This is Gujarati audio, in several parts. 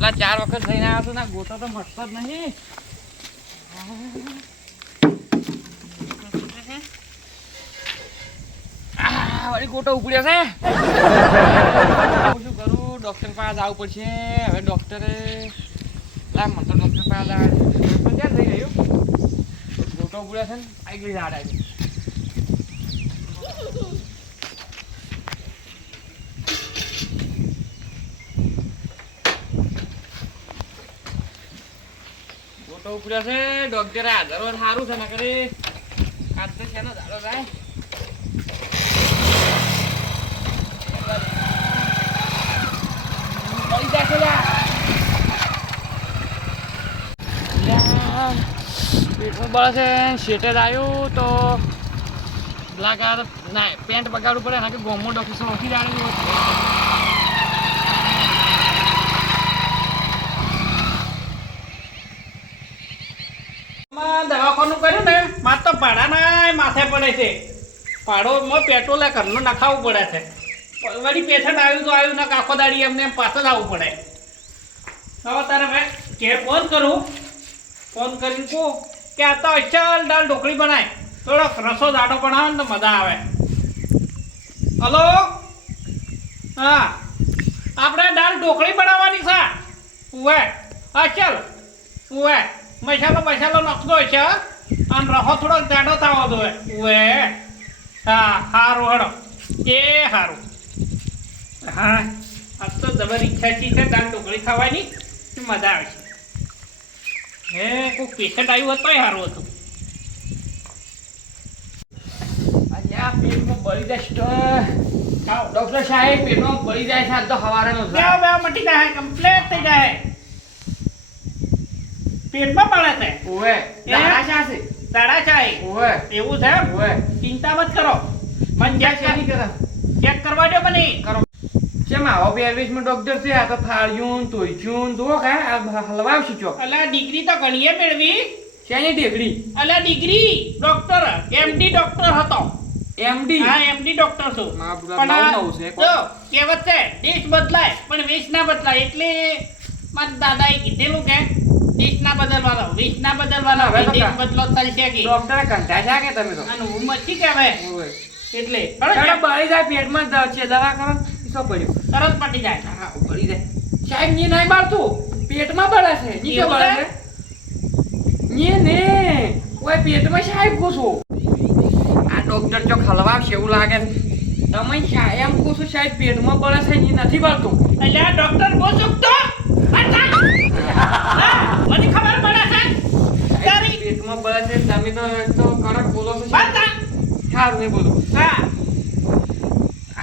કેટલા 4 વખત થઈને આવ્યો છું ને ગોટો તો મળતો જ નહીં. વળી ગોટો ઉપડ્યો છે. શું કરું? ડોક્ટર પાસે આવવું પડશે હવે. ડોક્ટરે મને તો ડોક્ટર પાસે ક્યાં થઈ ગયું? ગોટો ઉપડ્યો છે ને આગળ ઝાડ આવી. ગોટો ઉપડ્યો છે. ડોક્ટરે હાજર સારું છે ને કરી આજ તો છે ને ઝાડો જાય. પેટમાં બળે છે. શેટે જ આવ્યું તો લાગાર ના પેન્ટ બગાડવું પડે ને કે ગોમો ડોક્ટર ઓછી જાણે દવાખાનું કર્યું ને માર તો ભાડાના માથે પડે છે. ભાડોમાં પેટ્રોલ ઘરનું નખાવવું પડે છે. વળી પેશન્ટ આવ્યું તો આવ્યું ને આખો દાડી એમને પાછળ આવવું પડે. હવે તારે મેં ઘેર ફોન કરું. ફોન કરીને કહું કે આ તો અચલ દાળ ઢોકળી બનાય, થોડોક રસો દાડો બનાવે ને તો મજા આવે. હલો, હા આપણે દાળ ઢોકળી બનાવવાની છે. ઉવે અચલ ઉવે મસાલો નાખતો છે અને રસો થોડોક જાડો થવો જોઈએ. ઉવે હા સારું હેડો એ સારું. હા આજ તો જબર ઈચ્છા છે દાળ ઢોકળી ખાવાની, મજા આવે છે. હે કોઈ પેશન્ટ આવ્યું હતું સારું હતું. આ પેટમાં બળી જાય ડોક્ટર સાહેબ. પેટમાં બળી જાય છે આજ તો સવારેનો બે મટી જાય, કમ્પ્લીટ થઈ જાય. પેટમાં પડે છે. ઓવે દાડા છે દાડા ચાય. ઓવે એવું છે. ઓવે ચિંતા મત કરો. મને ચેક કરવા દો મને. કરો કેમ આવો પેરવેશમાં ડોક્ટર છે? આ તો થાળ્યું તોયચ્યું જુઓ કા હલવાવશું ચોક. અલા ડિગ્રી તો ઘણીએ મેળવી. શેની ડિગ્રી? અલા ડિગ્રી ડોક્ટર એમડી ડોક્ટર હતો. એમડી? હા એમડી ડોક્ટર છું. પણ જો કહેવત છે દેશ બદલાય પણ વેશ ના બદલાય. એટલે મારા દાદાએ કીધેલું કે દેશ ના બદલવાનો, વેશ ના બદલવાનો. હવે તો દેશ બદલો ચાલશે કે ડોક્ટરે કંટાળ્યા છે કે તમે તો? અને હું મચી કહેવાય એટલે બળી જાય પેટમાં છે દવા કરો શું પડ્યું? તરત પટી જાય. હા બળી જાય. સાહેબ ની નહીં મારતું પેટમાં બળે છે. નીચે બળે છે ની ને ઓય પેટમાં સાહેબ કોસો. આ ડોક્ટર ચોક હલવાવશે એવું લાગે છે. તમે એમ કોસો સાહેબ પેટમાં બળે છે ની નથી બળતું. એટલે આ ડોક્ટર બહુ ચૂકતો મને ખબર પડે છે તારી પેટમાં બળે છે. તમે તો કડક બોલો છો. સારું નહીં બોલો. હા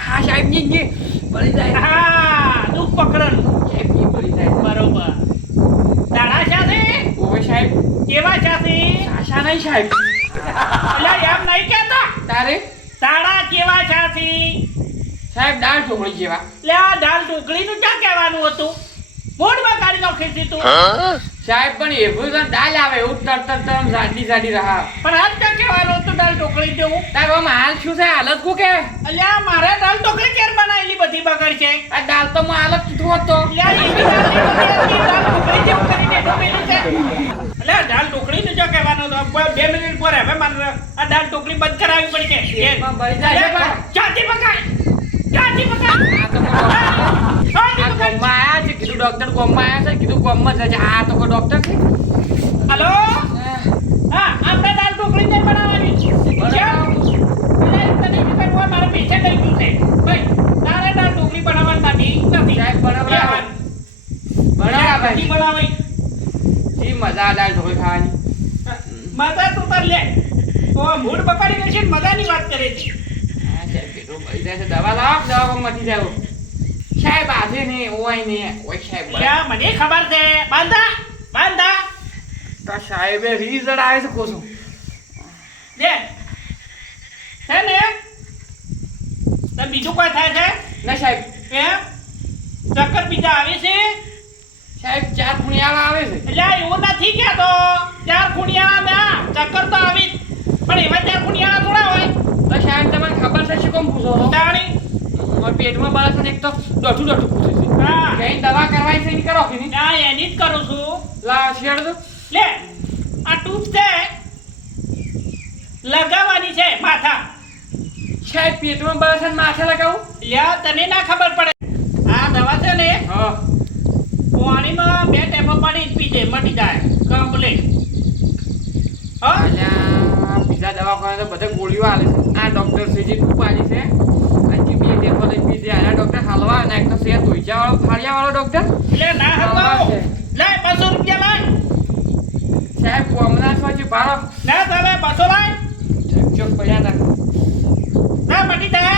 હા સાહેબ ની બળી જાય. હા દુઃખ પકડન સાહેબ ની બળી જાય. બરોબર. દાડા છે ઓવે સાહેબ કેવા છે આશા નહીં સાહેબ. એટલે એમ નહીં કહેતા. તારે દાડા કેવા છે સાહેબ દાળ ઢોકળી જેવા. એટલે આ દાળ ઢોકળીનું ક્યાં કહેવાનું હતું? મૂળમાં કાઢી નાખી દીધું. સાહેબ પણ એવું તો દાળ આવે એવું તરત જાડી રહા. પણ આજ ક્યાં કહેવાનું હતું દાળ ઢોકળી જેવું? તાર આમ હાલ શું છે? હાલત કો કે એટલે મારે દાળ ઢોકળી કેર બનાવેલી બધી બગડ છે. આ દાળ તો માં હાલત કીધું હતો. એટલે એવી દાળ ઢોકળી જેવું કરીને ઢોકળી છે. એટલે દાળ ઢોકળીનું જો કહેવાનું હતું. 2 મિનિટ પર હવે મારે આ દાળ ઢોકળી બંધ કરાવવી પડશે. એમાં બળી જાય છે પણ. ચાથી પકાય. આ ગોમમાં આયા છે કીધું ડોક્ટર ગોમમાં આયા છે કીધું ગોમમાં જજે. આ તો કોઈ ડોક્ટર છે. હલો હા આપણે દાળ ઢોકળી ને બનાવવાની છે. તને વિચાર હોય મારે પેશન્ટ આવી ગયું છે ભાઈ. તારે દાળ ઢોકળી બનાવવાની નથી. સાહેબ બનાવવા ભાઈ બનાવી જી મજા દાળ ઢોકળી ખાવાની. મજા તું તાર લે તો મૂડ બગાડી ગઈ છે ને મજાની વાત કરે છે. હા સાહેબ પેટમાં બળી જાય છે. દવા લાવો દવા મટી જાય. સાહેબ આજે નહીં ઓય નહીં ઓય સાહેબ મને ખબર છે. બાંધા તો સાહેબે રીઝડ આવે છે કોસો લે છે ને તો બીજું કોઈ થાય છે ના સાહેબ. એમ ચક્કર બીજા આવે છે સાહેબ 4 ખૂણિયાળા આવે છે. એટલે એવું નથી કહેતો 4 ખૂણિયાળા ના ચક્કર તો આવી પણ એવા 4 ખૂણિયાળા થોડા હોય. તો સાહેબ તમને ખબર છે શું કેમ પૂછો છો? તાણી પેટમાં બાળક એક તો ડોઠું પૂછે છે. હા જઈને દવા કરવાની છે એની કરો કે નહીં? ના એની જ કરું છું લા શેડ દો. લે આ ટ્યુબ છે લગાવવાની છે માથા સાહેબ પેટમાં બળે છે ને માથે લગાવું? લ્યા તને ના ખબર પડે આ દવા છે ને હા. પાણીમાં 2 ટેપા પાણી પી દે મટી જાય કમ્પ્લીટ હા અલ્યા બીજા દવાખાને તો બધે ગોળીઓ આલે છે. આ ડોક્ટર છે જે ટૂપ આલી છે અને બે ટેબલ લઈ પીધે. આ ડોક્ટર હાલવા અને એક તો છે ધોઈચા વાળો ફાળિયા વાળો ડોક્ટર. લે ના હલવાઓ લે 200 રૂપિયા લાય સાહેબ કોમના છો છે ભાડો ના ચાલે 200 લાય ચોક પડ્યા હતા. ના મટી જાય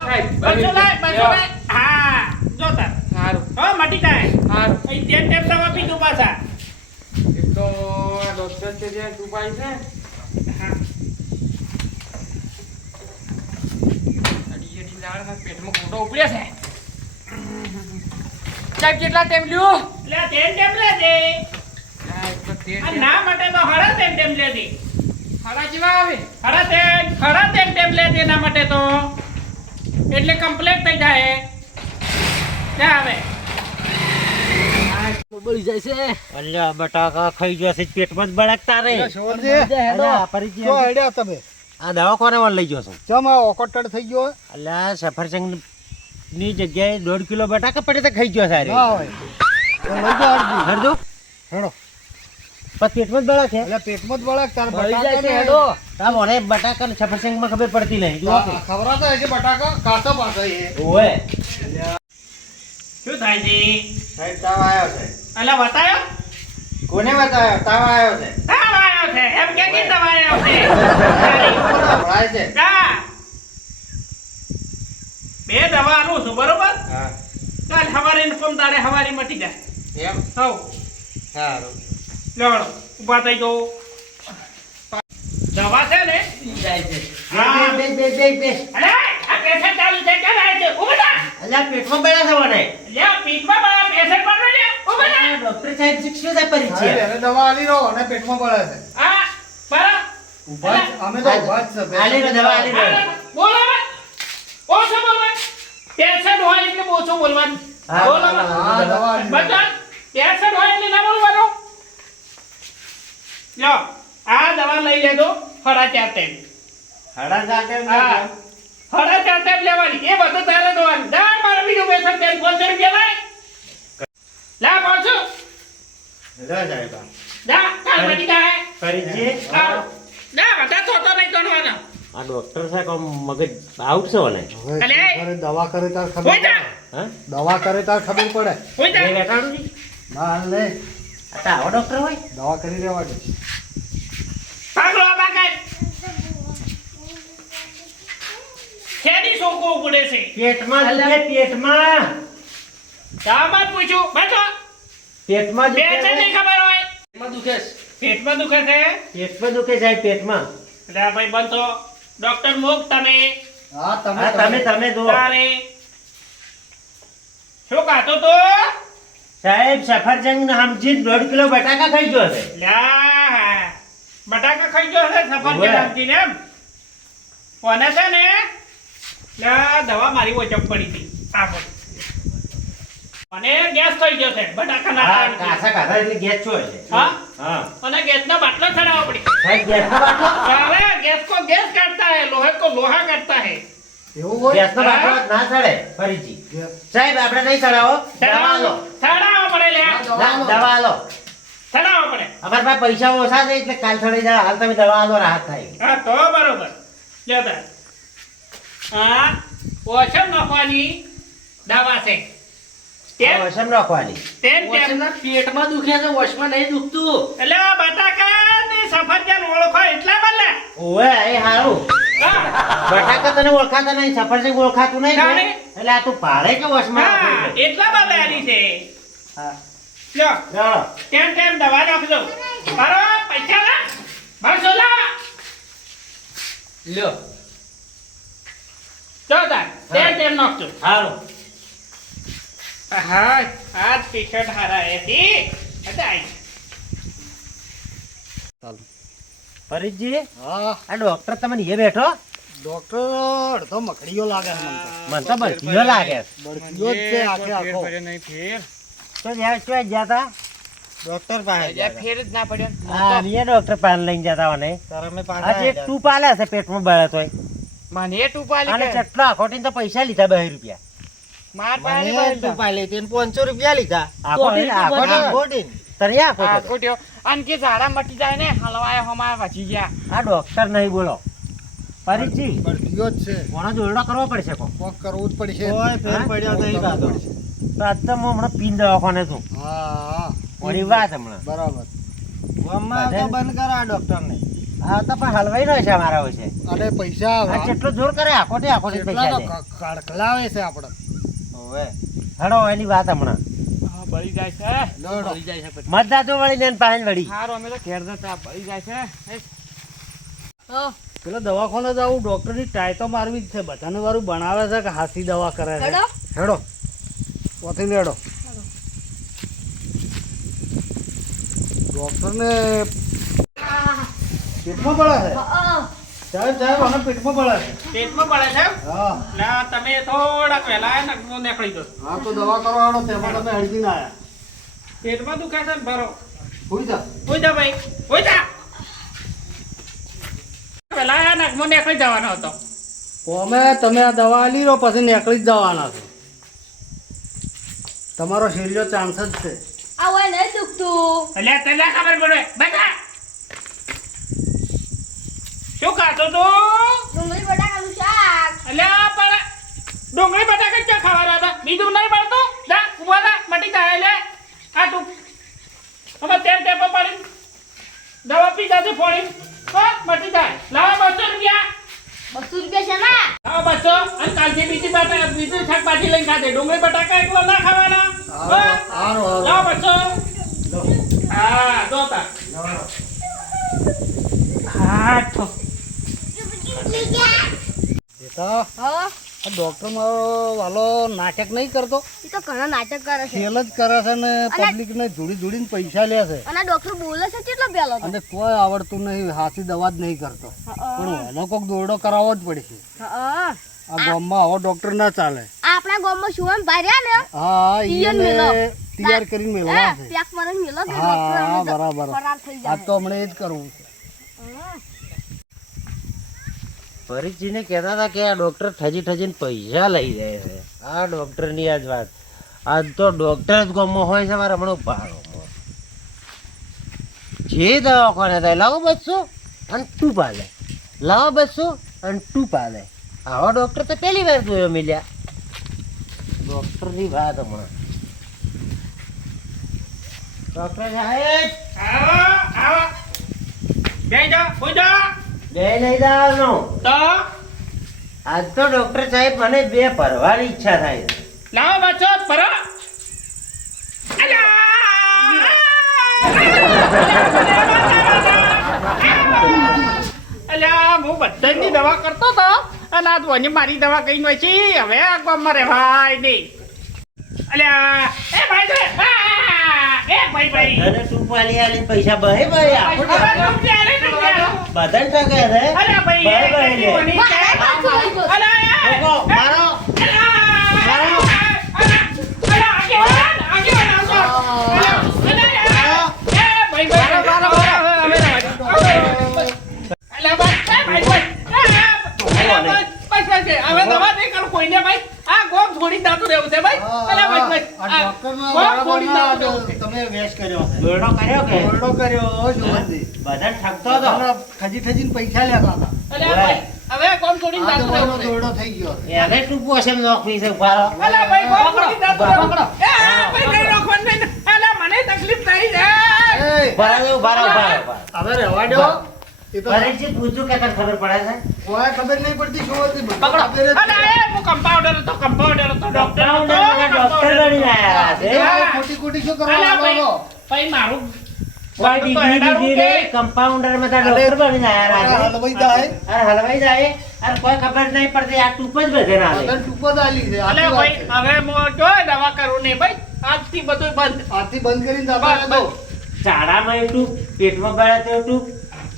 સાહેબ 200 લાય 200 લાય હા જોતા સારું હો મટી જાય સારું. અહીં 10 ટેપ દવા પીધું પાછા એક તો આ ડોક્ટર છે જે ટૂપ આલી છે હા અડીએથી લાડના પેટમાં ખોટો ઉપડ્યા છે. સાહેબ કેટલા ટાઈમ લ્યો? લે 10 ટેપ લેજે આ એક તો તેર આ ટાઈમ. ના માટે તો હળા 10 ટેપ લેજે હાડા જેવા આવે. હળા 10 ટેપ લેજે એના માટે તો એટલે કમ્પ્લીટ થઈ જાય ક્યાં આવે બળી જાય છે. અલ્યા બટાકા ખાઈ ગયો છે પેટમાં જ બળકતા રે અલ્યા, પરિચય. શું આઈડિયા તમે? આ દવા કોને વણ લઈ ગયો છો ચમ આ ઓકોટડ થઈ ગયો હોય? અલ્યા સફરજન ની જગ્યાએ 1.5 કિલો બટાકા પડે તો ખાઈ ગયો ના સારી હોય તો લઈ જાઓ અડધી. હરદો હેડો પણ પેટમાં જ બળક છે એટલે પેટમાં જ બળક તાર બળી જાય છે, બટાકા હેડો. આ મને બટાકા ને સફરજન માં ખબર પડતી નહીં જુઓ કે. ખવડાવતા હોય છે બટાકા કાચા પાછા એ ઓવે શું થાય છે સાહેબ તાવ આવ્યો છે અલા બતાયો કોને બતાવ્યો તાવ આવ્યો છે તાવ આવ્યો છે એમ કે તાવ આવ્યો છે ભરાય છે જા બે દવા આલું છું બરોબર હા કાલ હવારે ફોન તારે હવારે મટી જાય એમ હવ સારું લેવડો ઉભા થઈ ગયો દવા છે ને જાય છે હા. બે બે બે બે અલે આ પેશન્ટ ચાલુ છે ક્યાં જાય છે ઉભા થા અલ્યા પેટમાં બળ્યા છે મને લે પીઠમાં બળા પેશન્ટ પર લે ઉભા થા ડોક્ટર સાહેબ શીખ્યો છે પરિચય એને દવા આલી રહો અને પેટમાં બળે છે આ બરા ઊભા જ અમે તો ઊભા જ છે આલી રહો દવા આલી રહો બોલો હવે ઓછો બોલો પેશન્ટ હોય એટલે ઓછો બોલવાનું હા, બોલો હા, હા દવા આલી રહો. બધા પેશન્ટ હોય એટલે ના બોલવાનું લો આ દવા લઈ લેજો ફરા 4 ટાઈમ હડા જાતે હા ફરા 4 ટાઈમ લેવાની એ બધું તારે દોવાનું જા મારે બીજું પેશન્ટ તેલ 500 રૂપિયા લાય લા 500 લો સાહેબ જા કાલ મટી જાય પરિચય ના બધા તો નહીં ગણવાનો આ ડોક્ટર સાહેબ આમ મગજ આઉટ છે ઓને હવે અલે! અરે દવા કરે તાર ખબર હોય જા પડે. હા દવા કરે તાર ખબર પડે હોય એ જા બેટાડું જી ના હાલ લે આ તો આવો ડોક્ટર હોય દવા કરી દેવા દે પાગલો આ બાગાય ખેડી સોકો પડે છે પેટમાં દુખે પેટમાં દામાદ પૂછ્યું બેઠો પેટમાં બે દુખે છે છે. નહીં ખબર હોય પેટમાં દુખે છે. પેટમાં દુખે છે પેટમાં દુખે સાહેબ પેટમાં એટલે આ ભાઈ બંધો ડોક્ટર મોક તમે હા હા તમે જો તારે શું ખાતો તો સાહેબ સફરજન સમજી 1.5 કિલો બટાકા ખાઈ ગયો છે લ્યા બટાકા ખાઈ ગયો છે સફરજન ઓવે. સમજીને એમ કોને છે ને લ્યા દવા મારી ઓચક પડી હતી આ બોલ મને ગેસ થઈ ગયો છે બટાકા ના હા ખાવાથી. કાસા કાસા એટલે ગેસ છો છે હા? હા અને ગેસનો બાટલો ચડાવવો પડી સાહેબ ગેસનો બાટલો अरे गैस को गैस काटता है लोहे को लोहा काटता है એવું હોય ગેસનો બાટલો ના ચડે ફરીથી સાહેબ આપણે નહીં ચડાવો દવા આલો ચડાવવો પડે લે દવા આલો ચડાવવો પડે અમારા પાસે પૈસા ઓછા છે એટલે કાલ ચડી જાય હાલ તમે દવા આલો રાહત થાય હા તો બરોબર જતા હા ઓછમ નાખવાની દવા છે તેલ વસમ રાખવાની તેલ તેલ વોશના પેટમાં દુખે છે વોશમાં નહીં દુખતું. એટલે આ બટાકા ને સફરજન ઓળખો એટલા બદલે ઓવે એ હારું હા બટાકા તને ઓળખાતા નહીં સફરજન ઓળખાતું નહીં ને? તાણે? એટલે આ તું ભારે કે વસમાં હા રાખવું છે? એટલા બદલે આની છે હા લો ચાલો તેમ તેમ દવા નાખજો મારો પૈસા લા બસો લા લ્યો જો તાર તેમ તેમ નાખજો હારું હા આ ટી-શર્ટ હારા એથી હટાઈ ફરીદજી હા આ ડોક્ટર તમને એ બેઠો ડોક્ટર અડધો મકડીયો લાગે છે મને મને તો બળતીઓ લાગે છે. તો બળતીયો જ છે આખે આખો તો જ્યાં શું ગયા તા ડોક્ટર પાસે હજી ફેર જ ના પડ્યો ને. હા અમે ડોક્ટર પાસે લઈને જતા હોય ને તાર અમે આજે એક ટૂપ આલે છે પેટમાં બળે તોય મને એ ટૂંપાલી અને કે ચટલો આખોટીને તો પૈસા લીધા 2 રૂપિયા માર પાસે મને બંધ. તું પાઈ લેતી 500 રૂપિયા લીધા આખોટી તને આ આખોટી ખોટ્યો. અને કે ઝાડા મટી જાય ને હલવાય હમાર વચી ગયા. આ ડોક્ટર નહીં બોલો પરિચી બળતીયો જ છે કોનો દોરડો કરવો પડશે કો કોક કરવું જ પડશે કોઈ ફેર હા? પડ્યો કોક નહીં કરવું કાતો. પડશે. તો આજ તો હું હમણાં પીન દવાખાને છું હા ઓરી વાત હમણાં બરાબર બંધ કરો આ ડોક્ટરને હા તો પણ હલવાઈ રહ્યો છે અમારા વિશે અને પૈસા આ જેટલો જોર કરે આખોટી કેટલા પૈસા તો દે કડકલાવે છે આપણે ઓવે હડો એની વાત હમણાં હા, બળી જાય છે. લડો. બળી જાય છે પછી. મતદાતો વળી ને પાણી વળી હારું, અમે તો ઘેર જતા બળી જાય છે. એ પેલો દવાખાને જવું ડોક્ટરની ટ્રાય તો મારવી જ છે બધાને વારું બનાવે છે કે હાથી દવા કરે છે હેડો પોથી લેડો ડોક્ટરને પેટમાં પડે છે સાહેબ સાહેબ આને પેટમાં પડે છે પેટમાં પડે છે હા ના તમે થોડાક વહેલા નગમો નીકળી દો હા તો દવા કરવાનો તેમાં તમે હળગી ના આયા પેટમાં દુખે છે ને ભરો હોઈ જા હોઈ જા ભાઈ હોઈ જા વહેલા નગમો નીકળી જવાનો હતો અમે તમે આ દવા આલી રહો પછી નીકળી જ જવાના છો તમારો છેલ્લો ચાન્સ જ છે એટલે તને ખબર પડે બેટા શું ખાતો તું એટલે પણ ડુંગળી બટાકા ક્યાં ખાવાના હતા બીજું નહીં પડતું જા ઉભા થા મટી જાય એટલે આ તું હવે તેલ ટેપો પાડી દવા પી જાજે ફોડી મટી જાય લાવો 200 રૂપિયા લાવો 200 અને કાલથી બીજી શાકભાજી લઈને ખાજે ડુંગળી બટાકા એકલો ના ખાવાના હારું, હારું. લાવો 200 હા જોતા હા તો બેટા આ ડોક્ટર મારો વાલો નાટક નહીં કરતો ઘણા નાટક કરે છે ખેલ જ કરે છે ને પબ્લિક ને જોડી જોડીને પૈસા લે છે અને ડોક્ટર બોલે છે કેટલો પેલો અને કોઈ આવડતું નહીં હાથી દવા જ નહીં કરતો પણ એનો કોઈક દોરડો કરાવવો જ પડશે આ ગામમાં આવો ડોક્ટર ના ચાલે આપણા ગામમાં શુભમ ભાઈ રહ્યા ને હા ઈયન એને મેલો. તૈયાર કરીને મેળવા છે પેક મને મિલો કે હા ડોક્ટર હા અમે બરાબર ફરાર થઈ આ જાય તો હમણાં એ જ કરવું છે પરિચીને કહેતા હતા કે આ ડોક્ટર ઠજી ઠજીને પૈસા લઈ જાય છે આ ડોક્ટરની આજ વાત આજ તો ડોક્ટર જ ગામમાં હોય છે મારે હમણાં ભાડો જે દવાખાને થાય લાવો 200 અને ટૂપ આલે લાવો 200 અને ટૂપ આલે આવા ડોક્ટર તો પહેલી વાર જોયો મિલ્યા ડોક્ટરની વાત હમણાં ડોક્ટર સાહેબ આવો આવો બેસી જા હોઈ જા બે નહીં દાવાનો તો આજ તો ડોક્ટર સાહેબ મને 2 ભરવાની ઈચ્છા થાય છે લાવો બચ્ચો ફરો અલ્યા હું બધાની દવા કરતો હતો અને આ ધોની મારી દવા કઈ નો છે હવે આ ગામમાં રહેવાય નહીં અલ્યા એ ભાઈ એ ભાઈ ભાઈ બધાને ટૂંપ આલી આલી પૈસા બહે બહે આપો તો. બધાને ઠગે છે અલ્યા ભાઈ બહે બહે લે. લોકો, મારો તમે વેસ્ટ કર્યો છે દોરડો કર્યો કે દોરડો કર્યો જોરથી. બધાને ઠગતો હતો હમણાં ખજી ખજીને પૈસા લેતા હતા આ દવાનો દોરડો થઈ ગયો છે. એને ટૂંપો છે નોકરી છે ઉભા રહો. મને તકલીફ થઈ છે એ, ઉભા રહો, ઉભા રહો, ઉભા રહો, ઉભા રહો. હવે રહેવા દો એ તો પરિચિત પૂછું કે તને ખબર પડે છે કોઈ ખબર નહીં પડતી શું હતી બધું પકડો આપેલ જ અરે છે. હું કમ્પાઉન્ડર હતો ડોક્ટર હતો ડોક્ટર બની આયા છે આ ખોટી ખોટી શું કરવા અલ્યા લાવો છો? ભાઈ મારું કોઈ ડિગ્રી દીધી રે કમ્પાઉન્ડર માં તાર ડોક્ટર બની આયા આ છે હલવાઈ જાય અરે હલવાઈ જાય અરે કોઈ ખબર નહીં પડતી આ ટૂંપ જ બધે ના લે બધાને ટૂંકો જ આલી છે અલે આટલી ભાઈ વાત છે. હવે હું જો દવા કરું નહીં ભાઈ આજથી બધું બંધ હાથથી બંધ કરીને દબા બસ, દો ચાડામાં એ ટૂંપ પેટમાં બળે તો ટૂંપ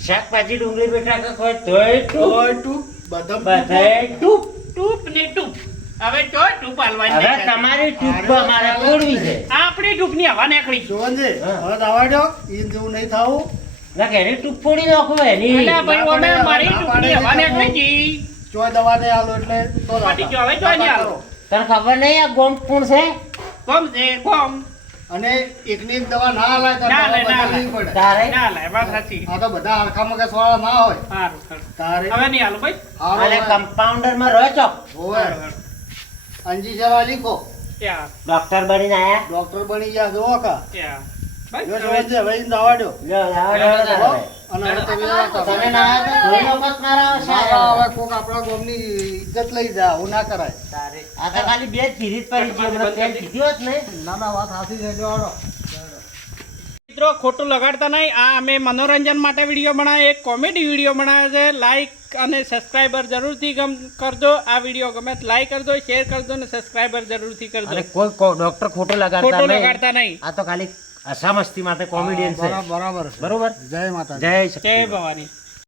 શાકભાજી ડુંગળી બેટા કોઈ તોય ટૂંપ ઓય ટૂંક બધે ટૂપ. ટૂપ ને ટૂપ. હવે જો ટૂપ હાલવાની હવે નહીં. તમારી ટૂપ તો અમારે તોડવી છે. આપણી ટૂપની હવા નીકળી. જોવનજી, હા. હવે દવા દો ઈન જેવું નહીં થાવું. ના કે એની ટૂપ ફોડી નાખો એની. અલ્યા ભાઈ, ના અમે પડે, મારી ના ટૂપની પાડે હવા છે તો નીકળી ગઈ. ચોય દવા નહીં આલો એટલે તો પાટી ગયો, હવે ચોય નહીં આલો. તને ખબર નહીં આ ગોમ કોણ છે? કોમ છે, કોમ. અને એકની એક દવા ના હલાય તો ના દવા લે, ના બદલવી લે. પડે. તારે ના લે, વાત સાચી. આ તો બધા હરખા મગજ વાળા ના હોય. સારું, સારું. તારે હવે નહીં હાલો ભાઈ. હારો અને હોય. કમ્પાઉન્ડર માં રહો છો. હોય. અંજી જરા લીખો. ત્યાં, ડોક્ટર બનીને આયા. ડોક્ટર બની ગયા જોવો કા. ત્યાં. ભાઈ, જો હવે જોવનજી, હવે ઈન દવા દો. લ્યો, આવો, આવો, આવો. અને હવે તમે જરા કરો. તમે ના આવ્યા તો ધોઈ વખત મારા મારા હવે કોક આપણા ગામની ઇજ્જત લઈ જાય આવું ના કરાય. આ તો ખાલી બે જ ધીરી જ પડી ગઈ હમણાં તેલ કીધી હોત ને. ના ના વાત સાચી છે જો હાલો. મિત્રો, ખોટું લગાડતા નહીં. આ અમે મનોરંજન માટે વિડીયો બનાવ્યો, એક કોમેડી વિડીયો બનાવ્યો છે. લાઈક અને સબસ્ક્રાઈબર જરૂરથી કરજો. આ વિડીયો ગમે તો લાઈક કરજો, શેર કરજો અને સબસ્ક્રાઈબર જરૂરથી અને કરજો. કોઈ ડોક્ટર ખોટું લગાડતા ખોટું નહીં. લગાડતા નહીં. આ તો ખાલી હસા મસ્તી માટે કોમેડિયન છે. બરાબર છે. બરોબર. જય માતા. જય જય શક્તિ. ભવાની.